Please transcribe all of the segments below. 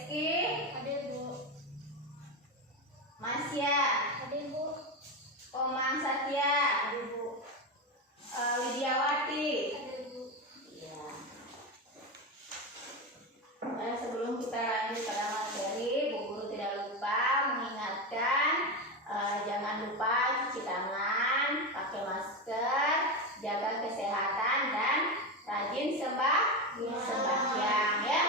Reski. Hadir, Bu. Masya. Hadir, Bu. Komang Satya. Hadir, Bu. Widiawati. Hadir, Bu. Ya. Sebelum kita lanjut pada materi, Bu Guru tidak lupa mengingatkan jangan lupa cuci tangan, pakai masker, jaga kesehatan dan rajin sembahyang ya.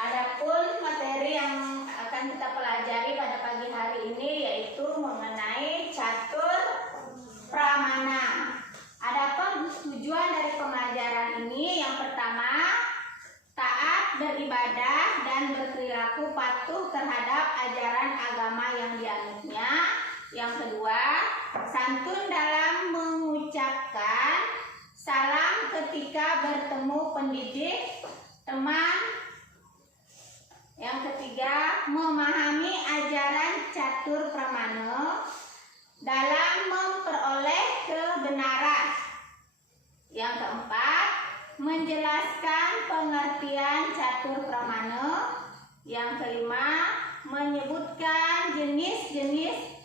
Adapun materi yang akan kita pelajari pada pagi hari ini yaitu mengenai catur pramana. Adapun tujuan dari pembelajaran ini yang pertama, taat beribadah dan berperilaku patuh terhadap ajaran agama yang dianutnya. Yang kedua, santun dalam mengucapkan salam ketika bertemu pendidik, teman. Yang ketiga, memahami ajaran catur pramana dalam memperoleh kebenaran. Yang keempat, menjelaskan pengertian catur pramana. Yang kelima, menyebutkan jenis-jenis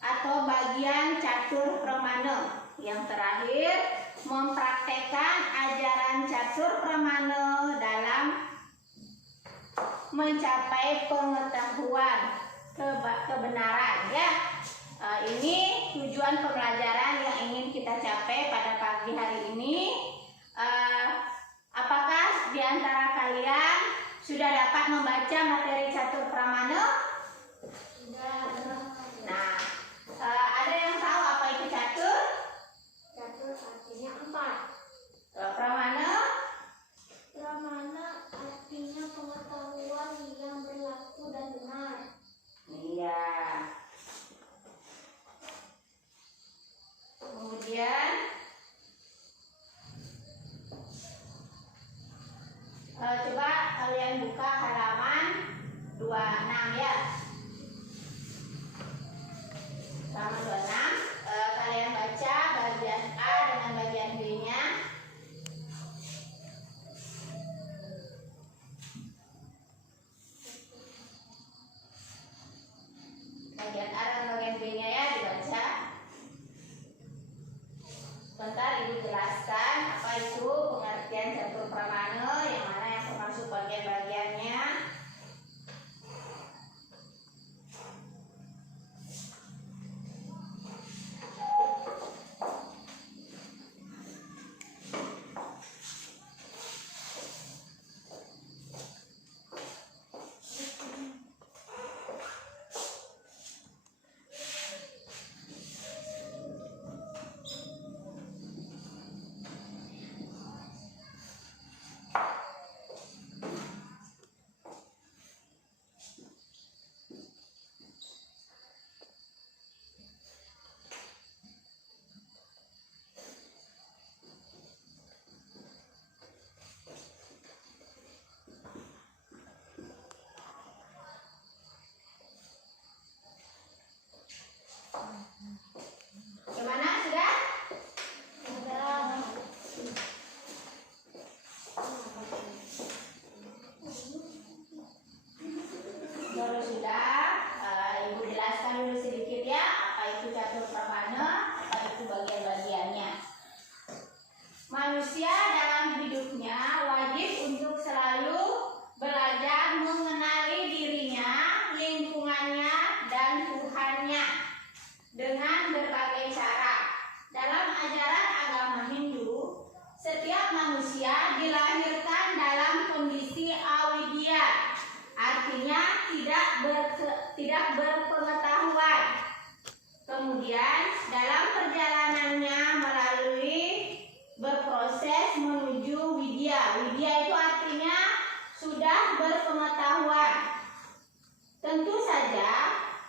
atau bagian catur pramana. Yang terakhir, mempraktekkan ajaran catur pramana dalam mencapai pengetahuan kebenaran ya. Ini tujuan pembelajaran yang ingin kita capai pada pagi hari ini. Apakah di antara kalian sudah dapat membaca materi catur pramana? Sudah. Nah, ada yang tahu apa itu catur? Catur artinya 4. Pramana? Pramana artinya pengetahuan yang berlaku dan benar. Iya. Kemudian coba kalian buka halaman 26 ya. Halaman 26, kalian baca bagian A dengan bagian B-nya. Bagian A dan bagian B-nya ya dibaca. Bentar Ibu jelaskan apa itu pengertian catur pramana, yang mana yang termasuk bagian-bagiannya. Gimana sudah? Kalau sudah, Ibu jelaskan dulu sedikit ya apa itu catur pramana, apa itu bagian-bagiannya. Manusia dalam hidupnya wajib untuk selalu belajar mengenali dirinya, lingkungannya, dan Tuhannya dengan berbagai cara. Dalam ajaran agama Hindu, setiap manusia dilahirkan dalam kondisi awidya, artinya tidak berpengetahuan. Kemudian dalam perjalanannya melalui berproses menuju widya. Widya itu artinya sudah berpengetahuan. Tentu saja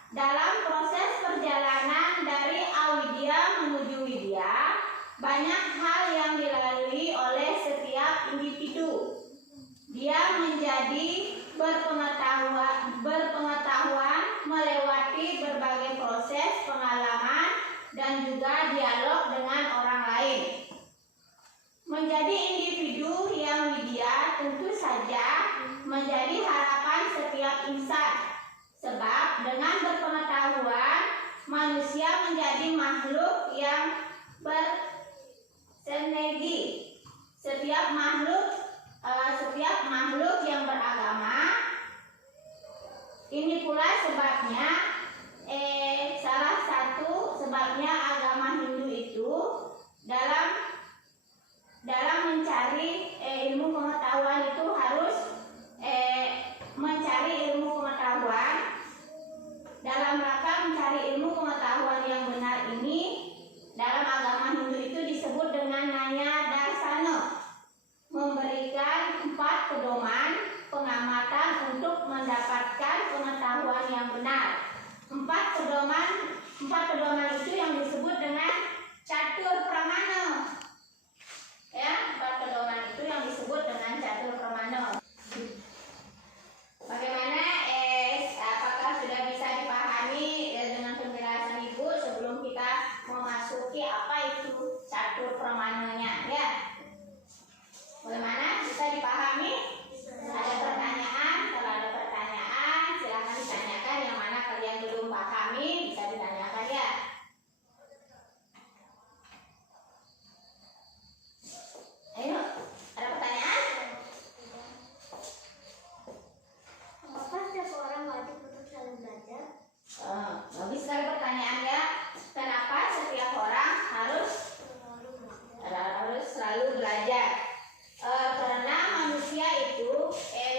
dalam proses perjalanan dari awidya menuju widya, banyak hal yang dilalui oleh setiap individu. Dia menjadi berpengetahuan melewati berbagai proses pengalaman manusia menjadi makhluk yang bersinergi. Setiap makhluk yang beragama. Ini pula sebabnya, salah satu sebabnya agama Hindu itu dalam mencari ilmu pengetahuan itu harus mencari ilmu pengetahuan. Dalam rangka mencari ilmu pengetahuan yang benar ini, dalam agama Hindu itu disebut dengan Naya Darsana, memberikan 4 pedoman pengamatan untuk mendapatkan pengetahuan yang benar. 4 pedoman itu yang disebut dengan catur pramana. Ya, 4 pedoman itu yang disebut dengan catur pramana. Bagaimana? Apakah sudah bisa dipahami dengan penjelasan Ibu sebelum kita memasuki apa itu catur pramananya? Ya. Bagaimana? Bisa dipahami? Ada pertanyaan? Kalau ada pertanyaan, silahkan ditanyakan. Yang mana kalian belum pahami, bisa ditanyakan ya. Ayo, ada pertanyaan? Apakah setiap orang wajib untuk saling belajar? Bagus sekali pertanyaannya. Kenapa setiap orang harus selalu belajar? Karena manusia itu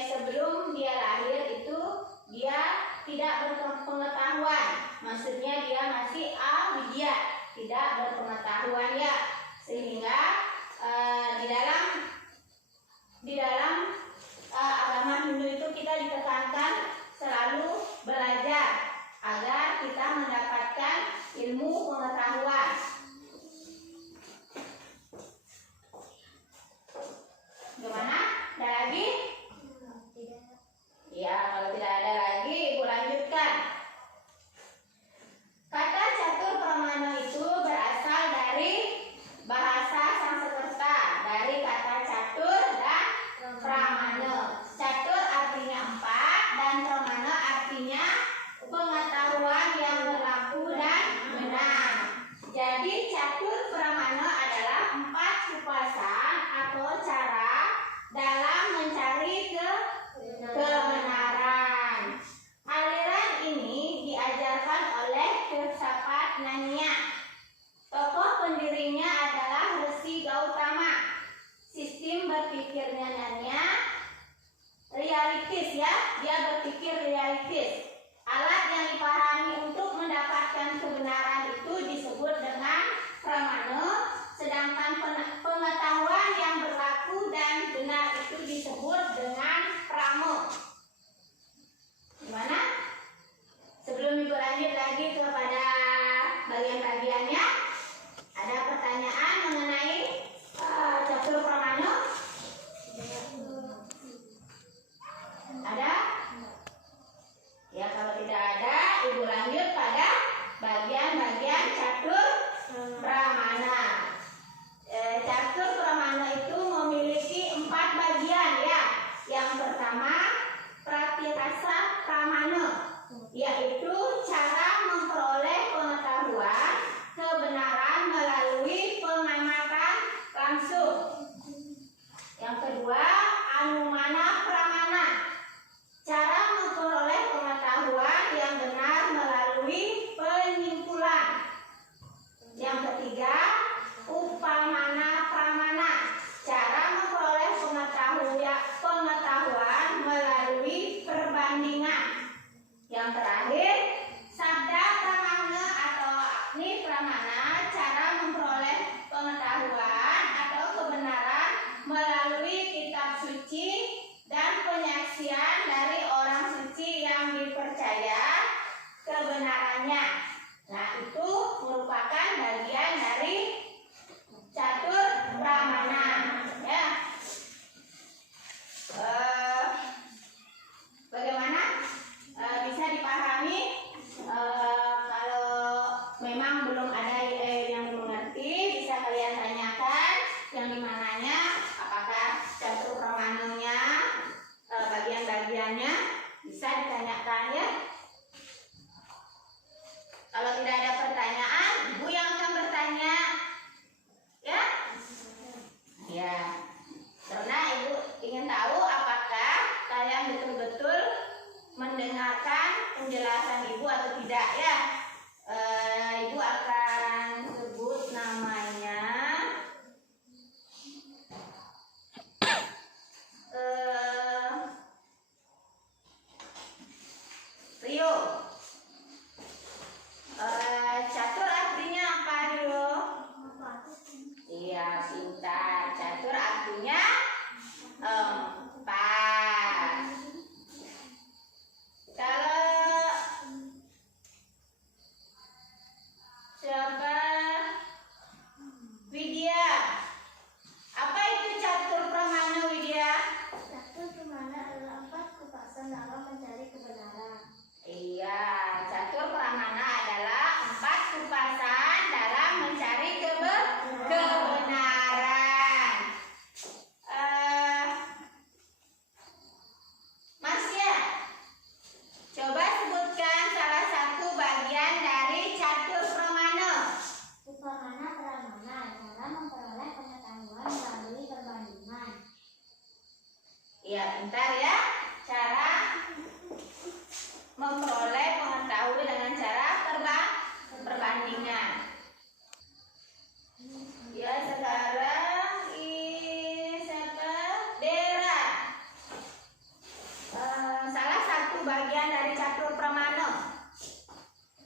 sebelum dia lahir itu dia tidak berpengetahuan. Maksudnya dia masih awidya, tidak berpengetahuan ya. Sehingga di dalam agama Hindu itu kita ditekankan selalu belajar agar kita mendapatkan ilmu pengetahuan. Gimana? Ada lagi? Tidak. Ya, kalau tidak ada lagi, Ibu lanjutkan. Kata catur pramana itu berasal dari bahasa Sanskerta, dari kata catur dan pramana. Catur artinya 4 dan pramana artinya pengetahuan yang berlaku dan benar. Empat. Kalau siapa? Widya. Apa itu catur pramana, Widya? Catur pramana adalah 4 kupasan dalam mencari kebenaran. Iya, catur pramana adalah 4 kupasan dalam mencari kebenaran. Marsya, coba sebutkan salah satu bagian dari catur pramana. Upamana pramana, cara memperoleh pengetahuan melalui perbandingan. Iya, pintar ya. Cara memperoleh pengetahuan dengan cara perbandingan. Ya, sekarang ini siapa? Dera. Salah satu bagian dari catur pramana.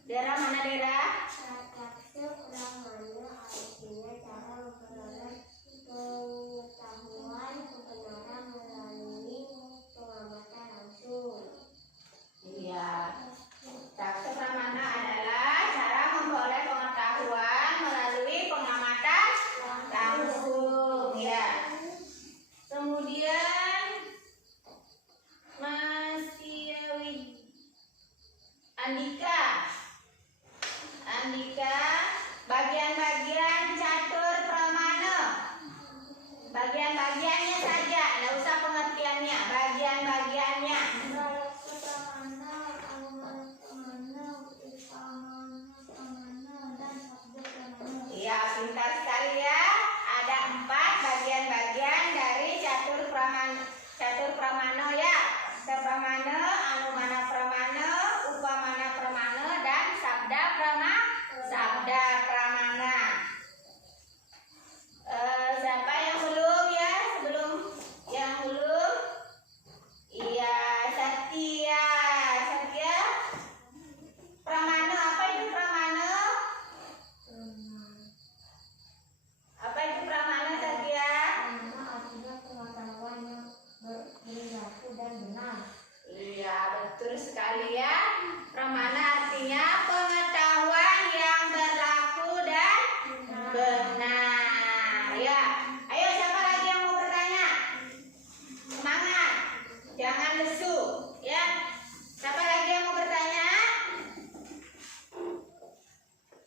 Dera, mana Dera? Catur pramana artinya cara memperoleh pengetahuan kebenaran melalui pengamatan langsung. Iya. Catur pramana adalah cara memperoleh pengetahuan melalui pengamatan langsung. Ya. Kemudian masih Andika. Andika, bagian-bagian catur pramana. Bagian-bagiannya saja, nggak usah pengertiannya. Bagian-bagiannya. Catur pramana, anuman pramana, upamana pramana, dan sabda pramana. Iya, pintar sekali ya. Ada 4 bagian-bagian dari catur pramana ya. Pramana, anumana pramana, upamana pramana, dan sabda pramana. Siapa yang belum ya? Sebelum yang belum? Iya, Satya. Satya, pramana, apa itu pramana? Apa itu pramana, Satya? Pramana artinya pengetahuan yang berlaku dan benar. Iya, betul sekali ya. Pramana artinya pengetahuan yang berlaku dan benar. Ya, ayo siapa lagi yang mau bertanya? Semangat, jangan lesu. Ya, siapa lagi yang mau bertanya?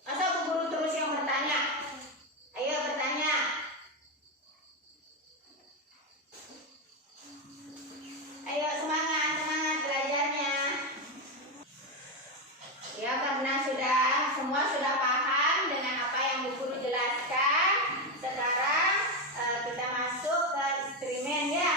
Masa Bu Guru terus yang bertanya? Ayo bertanya. Ayo semangat, semangat belajarnya. Ya, karena semua sudah paham dengan apa yang Bu Guru jelaskan. Sekarang kita masuk ke eksperimen ya.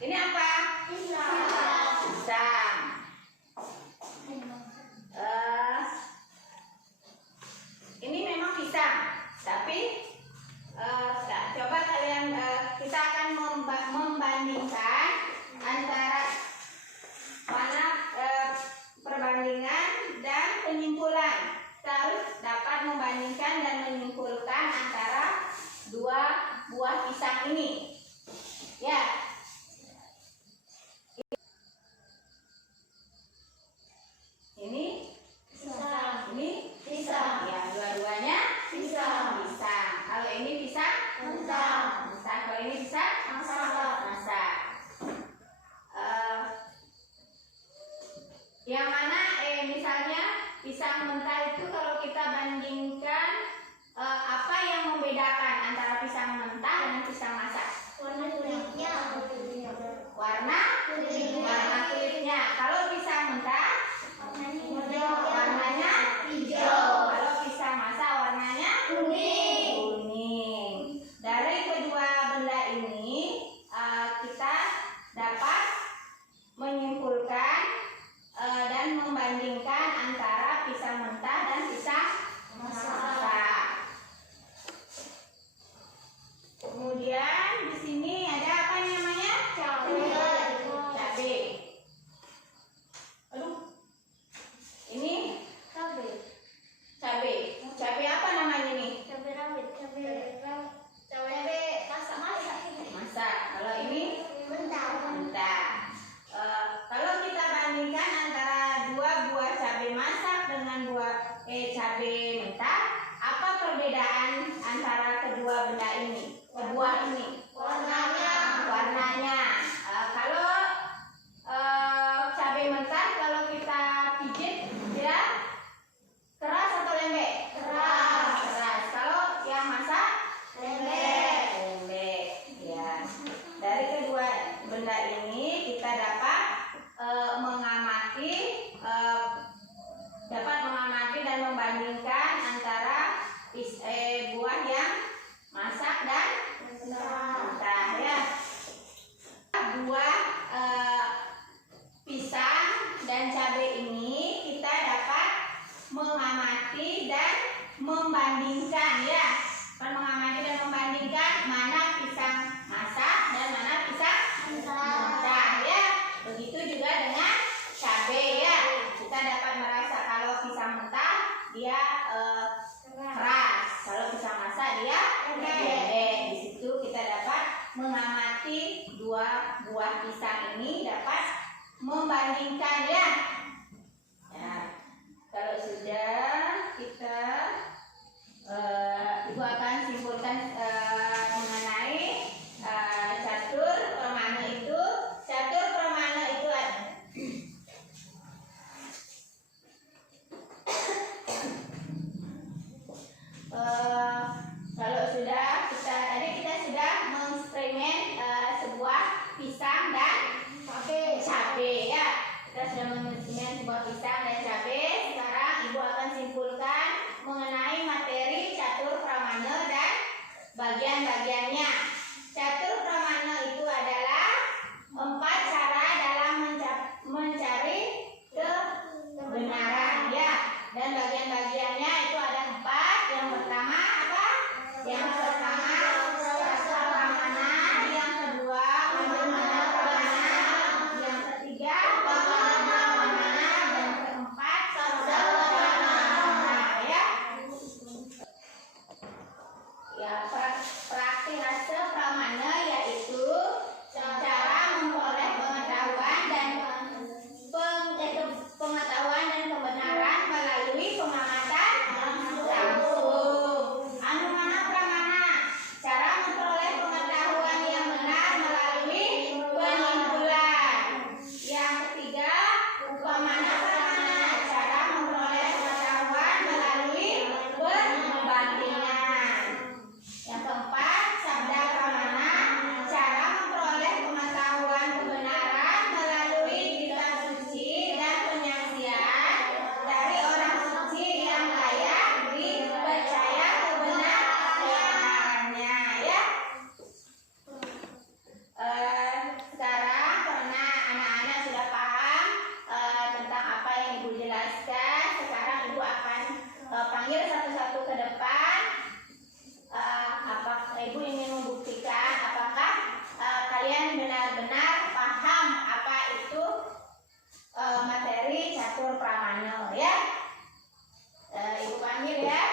Ini apa? Pisang. Ini memang pisang, tapi coba kalian kita akan membandingkan antara mana perbandingan dan penyimpulan. Kita harus dapat membandingkan dan menyimpulkan antara dua buah pisang ini. Ya. Ini Pisang. ini pisang. Ya, dua-duanya pisang. Kalau ini pisang, Pisang. Kalau ini pisang, masak. Yang mana misalnya pisang mentah itu kalau kita bandingkan apa yang membedakan antara pisang mentah dengan pisang masak? membandingkan ya. Akan mengamati dan membandingkan mana pisang masak dan mana pisang mentah ya. Begitu juga dengan cabai ya. Kita dapat merasa kalau pisang mentah dia keras, kalau pisang masak dia lembek. Di situ kita dapat mengamati dua buah pisang ini, dapat membandingkan ya. Ya, kalau sudah kita Ibu akan simpulkan mengenai catur permana itu. Catur permana itu kalau sudah kita sudah mengeksperimen sebuah pisang dan cabai ya. Kita sudah mengeksperimen sebuah pisang dan cabai. Sekarang Ibu akan simpulkan mengenai materi catur pramana dan bagian-bagiannya. Catur pramana itu adalah 4 cara dalam mencari kebenaran ya. Dan bagian-bagiannya itu ada 4. Yang pertama apa? Yang pertama catur pramana, yang kedua pramana pramana, yang ketiga pramana pramana, dan keempat catur pramana ya. Ya, praktikase pramana yaitu cara memperoleh pengetahuan dan pengetahuan dan kebenaran melalui pengamatan langsung. Anu mana pramana? Cara memperoleh pengetahuan yang benar melalui penyimpulan. Yang ketiga, upamana pramana, cara memperoleh pengetahuan melalui perbandingan. Yang keempat, sabda pramana, cara memperoleh pengetahuan kebenaran melalui kitab suci dan penyaksian dari orang suci yang layak dipercaya kebenarannya ya. Sekarang karena anak-anak sudah paham tentang apa yang Ibu jelaskan, sekarang Ibu akan panggil satu-satu ke depan. Apakah Ibu ingin membuktikan apakah kalian benar-benar paham apa itu materi catur pramana ya. Ibu panggil ya.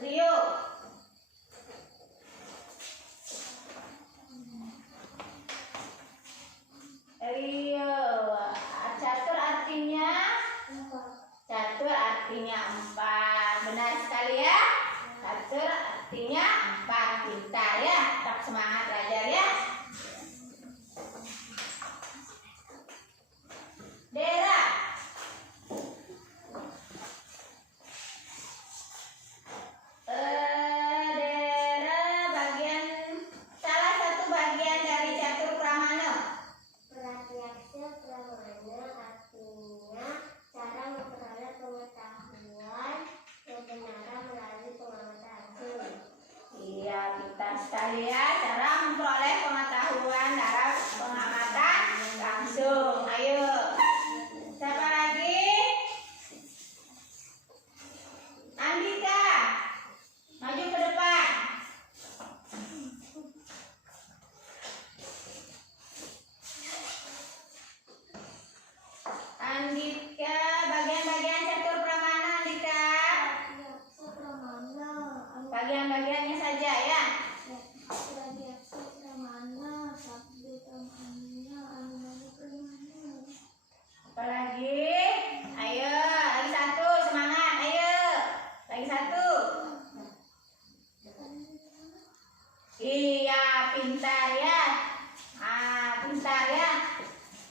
Rio. Rio. Catur artinya 4. Benar sekali ya. Catur artinya 4. Pintar ya. Tetap semangat belajar ya. Dera. Dera salah satu bagian dari catur pramana. Praktikase pramana artinya cara memperoleh pengetahuan kebenaran melalui pengamatan langsung. Iya, pintar sekali ya. Cara memperoleh pengetahuan dari pengamatan langsung. Ayo. Siapa lagi? Andika. Maju ke depan. Andika, bagian-bagian catur pramana Andika. Praktikase pramana Bagian-bagiannya saja ya. praktikase pramana, sabda pramana, anumana pramana. Apalagi? Ayo, lagi satu, semangat. Ayo. Lagi satu. Iya, pintar ya. Pintar ya.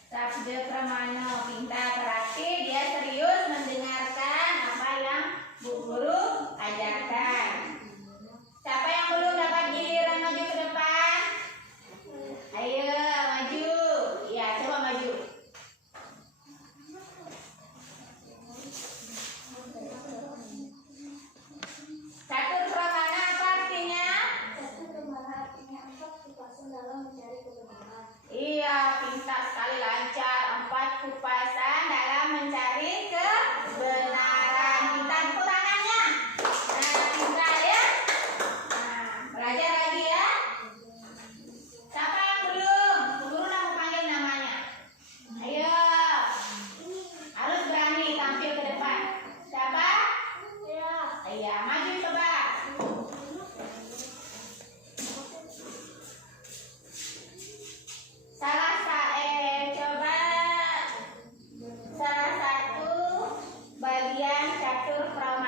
Sabda pramana, pintar, berarti dia serius mendengarkan apa yang Bu Guru ajarkan.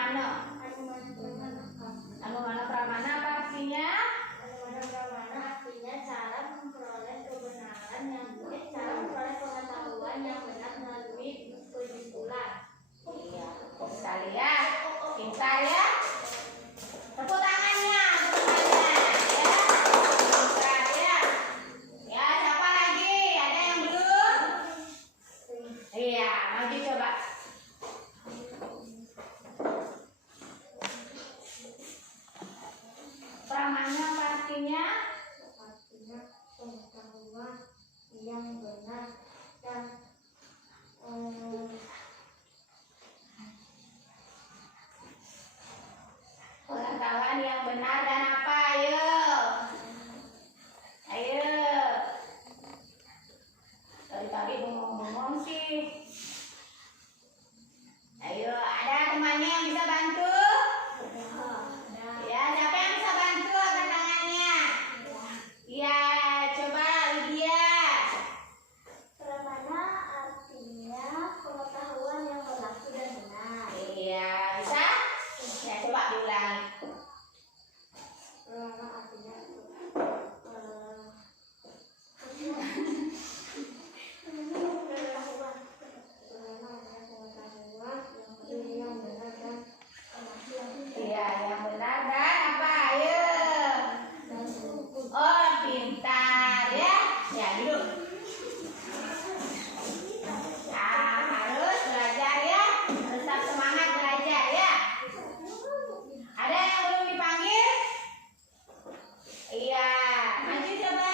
pramana. Anumana pramana apa artinya? Anumana pramana artinya cara memperoleh kebenaran yang cara memperoleh pengetahuan yang benar melalui kesimpulan. Iya, sekali ya. Pintar ya. Tepuk tangannya, ya. Pintar ya. Ya, siapa lagi? Ada yang belum? Iya, maju coba. Pramana apa artinya? Artinya pengetahuan yang benar dan pengetahuan yang benar dan apa? Ayo. Ayo. Dari tadi bengong-bengong sih. Ayo, ada temannya yang bisa bantu? Ya, siapa yang bisa bantu? Angkat tangannya. Ya, coba Lydia. pramana artinya pengetahuan yang berlaku dan benar. Iya, bisa? Ya, coba diulangi. Pramana artinya yang benar dan Iya, yang benar dan apa? Ayo. Oh, pintar ya. Ya, duduk. Ya, harus belajar ya. Tetap semangat belajar ya. Ada yang belum dipanggil? Iya, maju coba.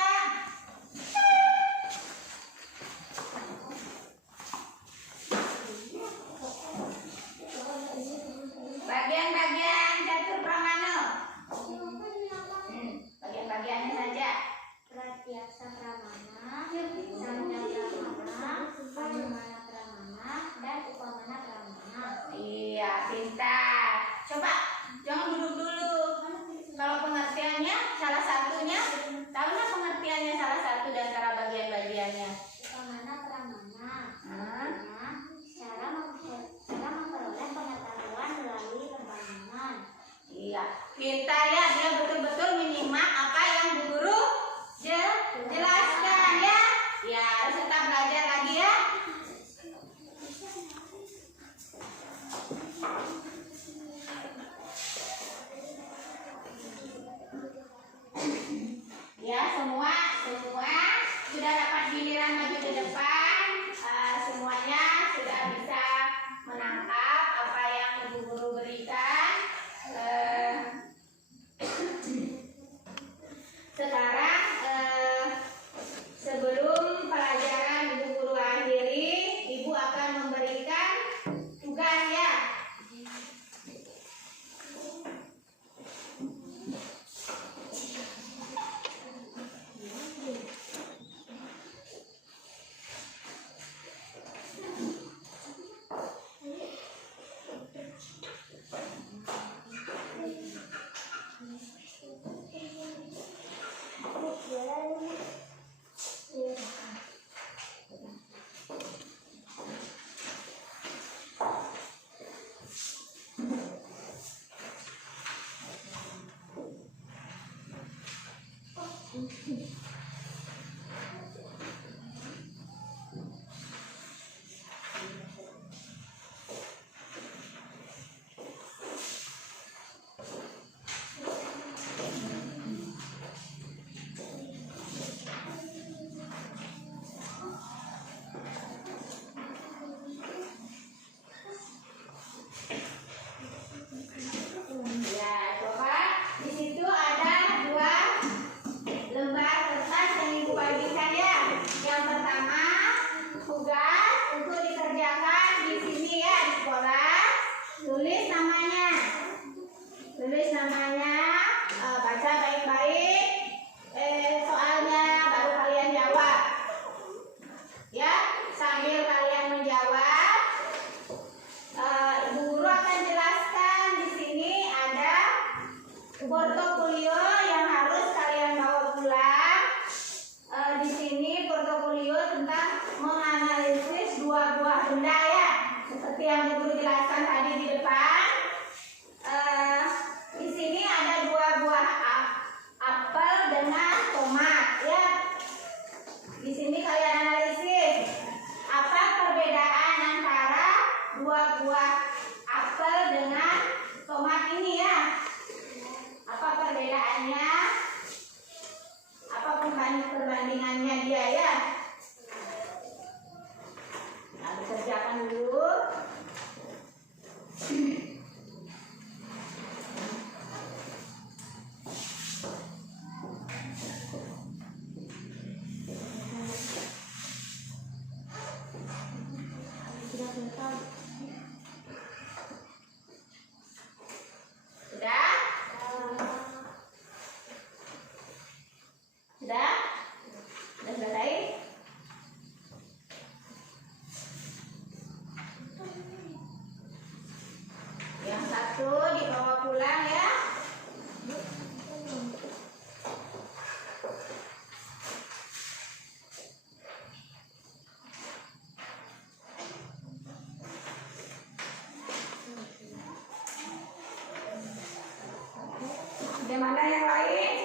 Bagian-bagian catur pramana. Bagian-bagiannya saja. Pratiaksa pramana, sanda pramana, anumana pramana, dan upamana pramana. Iya, pintar. Coba, jangan duduk dulu. Kalau pengertiannya, salah satunya, tahu nggak pengertiannya salah satu di antara bagian-bagiannya? Upamana pramana, Hmm? artinya cara memperoleh pengetahuan melalui pembangunan. Iya, pintar ya. Dia betul-betul menyimak apa yang Bu Guru jelaskan ya. Ya, harus tetap belajar lagi ya. Ya, semua sudah dapat giliran maju ke depan. Semuanya sudah bisa menangkap apa yang Ibu Guru berikan. Sekarang sebelum pelajaran Ibu Guru akhiri, Ibu akan memberikan tugas ya. Ya, coba di situ ada 2 lembar kertas yang Ibu bagikan ya. Yang pertama, tugas untuk dikerjakan di sini ya, di sekolah. Tulis namanya. Tulis namanya, baca baik-baik soalnya, baru kalian jawab. Ya, sambil kalian menjawab, Ibu Guru akan jelaskan di sini ada portofolio yang harus kalian bawa pulang. Di sini portofolio tentang menganalisis 2 buah benda ya, seperti yang Ibu Guru jelaskan tadi di depan. satu dibawa pulang ya. Bagaimana yang lain?